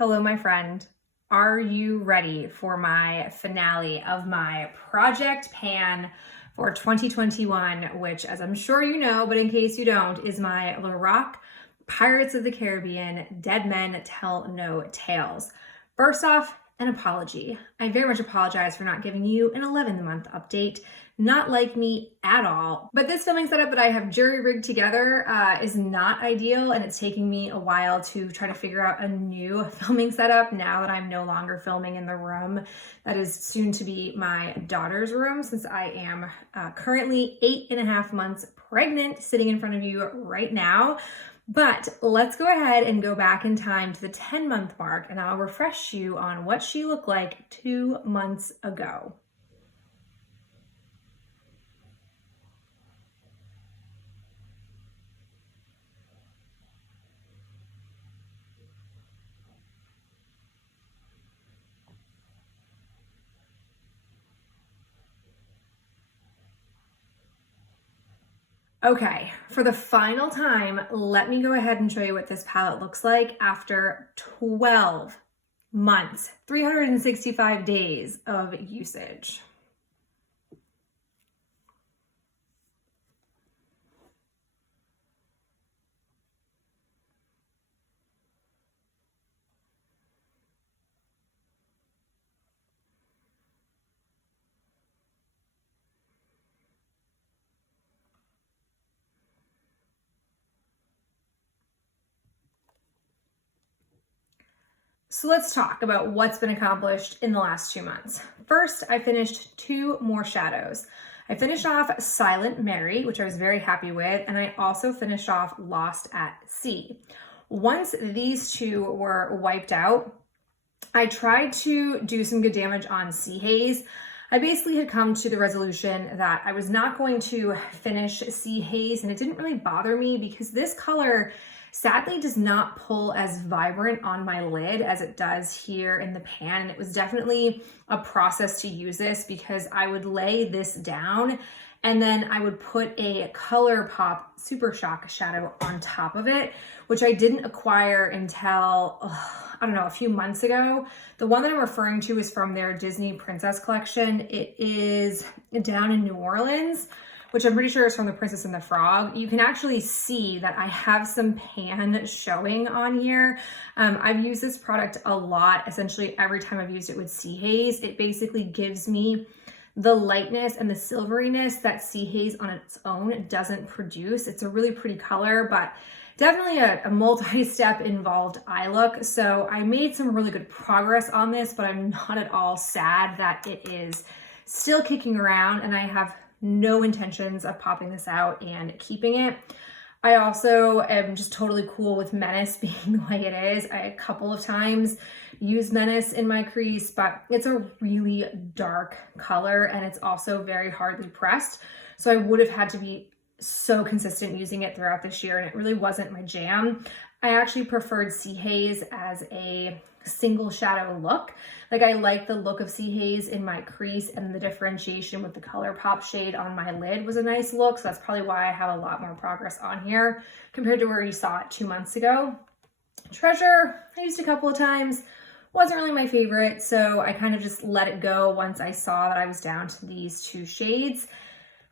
Hello, my friend. Are you ready for my finale of my Project Pan for 2021, which, as I'm sure you know, but in case you don't, is my Lorac Pirates of the Caribbean Dead Men Tell No Tales. First off, an apology. I very much apologize for not giving you an 11-month update. Not like me at all. But this filming setup that I have jury-rigged together is not ideal, and it's taking me a while to try to figure out a new filming setup now that I'm no longer filming in the room that is soon to be my daughter's room, since I am currently 8.5 months pregnant, sitting in front of you right now. But let's go ahead and go back in time to the 10-month mark, and I'll refresh you on what she looked like 2 months ago. Okay, for the final time, let me go ahead and show you what this palette looks like after 12 months, 365 days of usage. So let's talk about what's been accomplished in the last 2 months. First, I finished 2 more shadows. I finished off Silent Mary, which I was very happy with, and I also finished off Lost at Sea. Once these 2 were wiped out, I tried to do some good damage on Sea Haze. I basically had come to the resolution that I was not going to finish Sea Haze, and it didn't really bother me because this color sadly does not pull as vibrant on my lid as it does here in the pan. And it was definitely a process to use this because I would lay this down and then I would put a ColourPop Super Shock shadow on top of it, which I didn't acquire until, I don't know, a few months ago. The one that I'm referring to is from their Disney Princess collection. It is down in New Orleans, which I'm pretty sure is from The Princess and the Frog. You can actually see that I have some pan showing on here. I've used this product a lot. Essentially every time I've used it with Sea Haze, it basically gives me the lightness and the silveriness that Sea Haze on its own doesn't produce. It's a really pretty color, but definitely a multi-step involved eye look. So I made some really good progress on this, but I'm not at all sad that it is still kicking around, and I have no intentions of popping this out and keeping it. I also am just totally cool with Menace being the way it is. I a couple of times used Menace in my crease, but it's a really dark color and it's also very hardly pressed. So I would have had to be so consistent using it throughout this year, and it really wasn't my jam. I actually preferred Sea Haze as a single shadow look. Like, I like the look of Sea Haze in my crease, and the differentiation with the ColourPop shade on my lid was a nice look. So that's probably why I have a lot more progress on here compared to where you saw it 2 months ago. Treasure, I used a couple of times. Wasn't really my favorite, so I kind of just let it go once I saw that I was down to these 2 shades.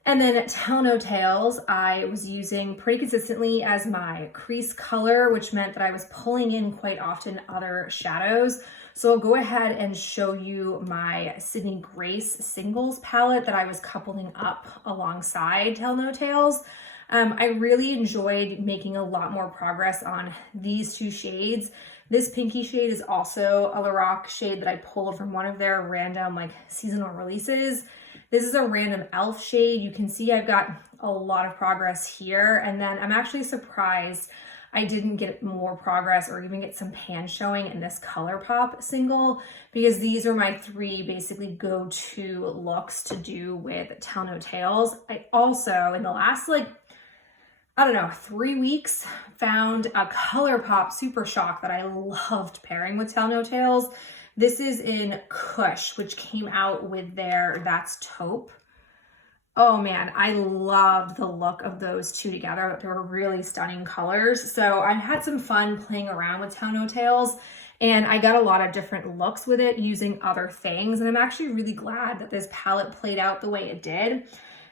And then Tell No Tales, I was using pretty consistently as my crease color, which meant that I was pulling in quite often other shadows. So I'll go ahead and show you my Sydney Grace singles palette that I was coupling up alongside Tell No Tales. I really enjoyed making a lot more progress on these 2 shades. This pinky shade is also a Lorac shade that I pulled from one of their random seasonal releases. This is a random elf shade. You can see I've got a lot of progress here. And then I'm actually surprised I didn't get more progress or even get some pan showing in this ColourPop single, because these are my 3 basically go-to looks to do with Tell No Tales. I also, in the last 3 weeks, found a ColourPop Super Shock that I loved pairing with Tell No Tales. This is in Kush, which came out with their That's Taupe. Oh man, I loved the look of those 2 together. They were really stunning colors. So I've had some fun playing around with Tell No Tales, And I got a lot of different looks with it using other things. And I'm actually really glad that this palette played out the way it did,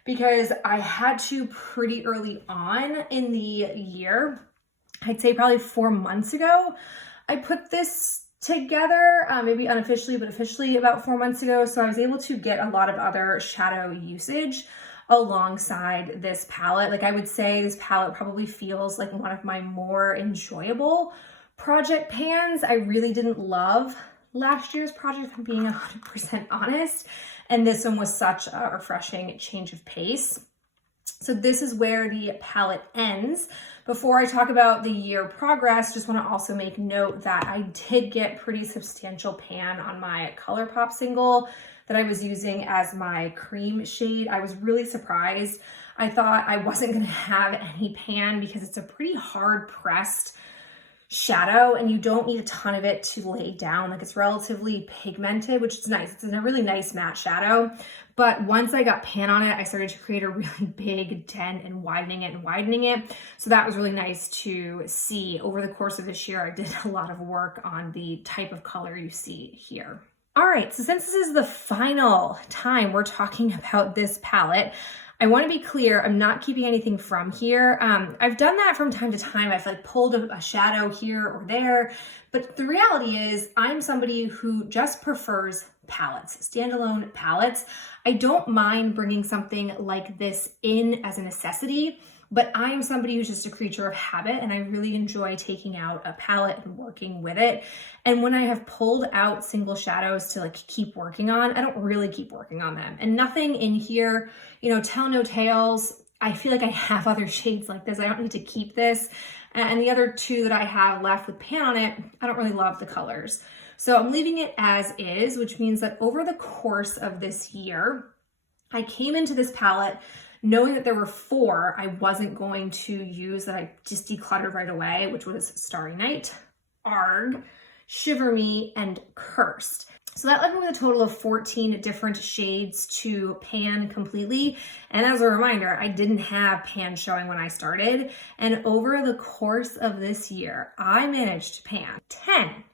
because I had to pretty early on in the year, I'd say probably 4 months ago, I put this together, maybe unofficially, but officially about 4 months ago. So I was able to get a lot of other shadow usage alongside this palette. Like I would say this palette probably feels like one of my more enjoyable project pans. I really didn't love last year's project, if I'm being 100% honest. And this one was such a refreshing change of pace. So this is where the palette ends. Before I talk about the year progress, just want to also make note that I did get pretty substantial pan on my ColourPop single that I was using as my cream shade. I was really surprised. I thought I wasn't going to have any pan because it's a pretty hard pressed shadow and you don't need a ton of it to lay down. Like it's relatively pigmented, which is nice. It's a really nice matte shadow. But once I got pan on it, I started to create a really big dent and widening it. So that was really nice to see. Over the course of this year, I did a lot of work on the type of color you see here. All right, so since this is the final time we're talking about this palette, I want to be clear, I'm not keeping anything from here. I've done that from time to time. I've like pulled a shadow here or there, but the reality is I'm somebody who just prefers palettes, standalone palettes. I don't mind bringing something like this in as a necessity, but I am somebody who's just a creature of habit and I really enjoy taking out a palette and working with it. And when I have pulled out single shadows to like keep working on, I don't really keep working on them. And nothing in here, you know, tell no tales. I feel like I have other shades like this. I don't need to keep this. And the other two that I have left with pan on it, I don't really love the colors. So I'm leaving it as is, which means that over the course of this year, I came into this palette knowing that there were 4 I wasn't going to use that I just decluttered right away, which was Starry Night, Arg, Shiver Me, and Cursed. So that left me with a total of 14 different shades to pan completely. And as a reminder, I didn't have pan showing when I started. And over the course of this year, I managed to pan 10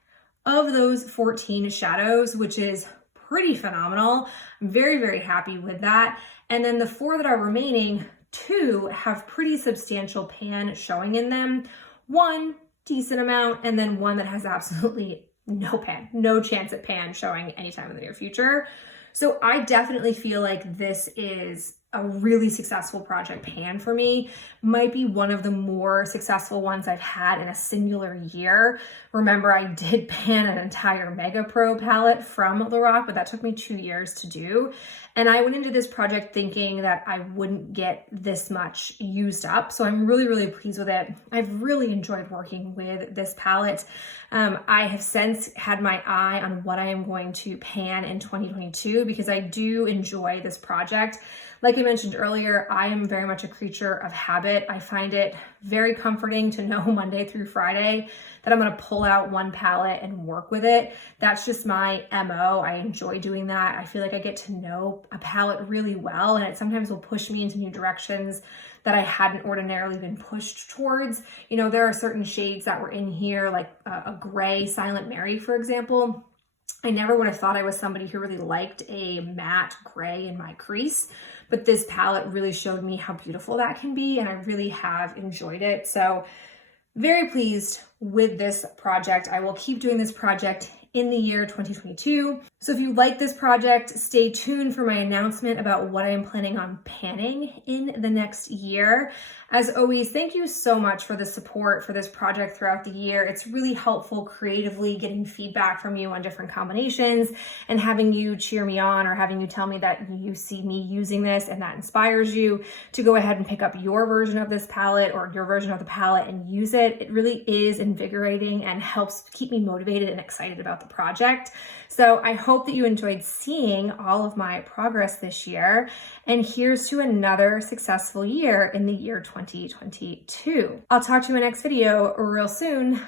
of those 14 shadows, which is pretty phenomenal. I'm very, very happy with that. And then the 4 that are remaining, 2 have pretty substantial pan showing in them. 1 decent amount, and then 1 that has absolutely no pan, no chance at pan showing anytime in the near future. So I definitely feel like this is a really successful project pan for me. Might be one of the more successful ones I've had in a singular year. Remember, I did pan an entire Mega Pro palette from Lorac, but that took me 2 years to do. And I went into this project thinking that I wouldn't get this much used up. So I'm really, really pleased with it. I've really enjoyed working with this palette. I have since had my eye on what I am going to pan in 2022 because I do enjoy this project. Like I mentioned earlier, I am very much a creature of habit. I find it very comforting to know Monday through Friday that I'm going to pull out one palette and work with it. That's just my MO. I enjoy doing that. I feel like I get to know a palette really well, and it sometimes will push me into new directions that I hadn't ordinarily been pushed towards. You know, there are certain shades that were in here, like a gray Silent Mary, for example. I never would have thought I was somebody who really liked a matte gray in my crease, but this palette really showed me how beautiful that can be, and I really have enjoyed it. So very pleased with this project. I will keep doing this project in the year 2022. So if you like this project, stay tuned for my announcement about what I am planning on panning in the next year. As always, thank you so much for the support for this project throughout the year. It's really helpful creatively getting feedback from you on different combinations and having you cheer me on or having you tell me that you see me using this and that inspires you to go ahead and pick up your version of this palette or your version of the palette and use it. It really is invigorating and helps keep me motivated and excited about the project. So I hope that you enjoyed seeing all of my progress this year. And here's to another successful year in the year 2022. I'll talk to you in my next video real soon.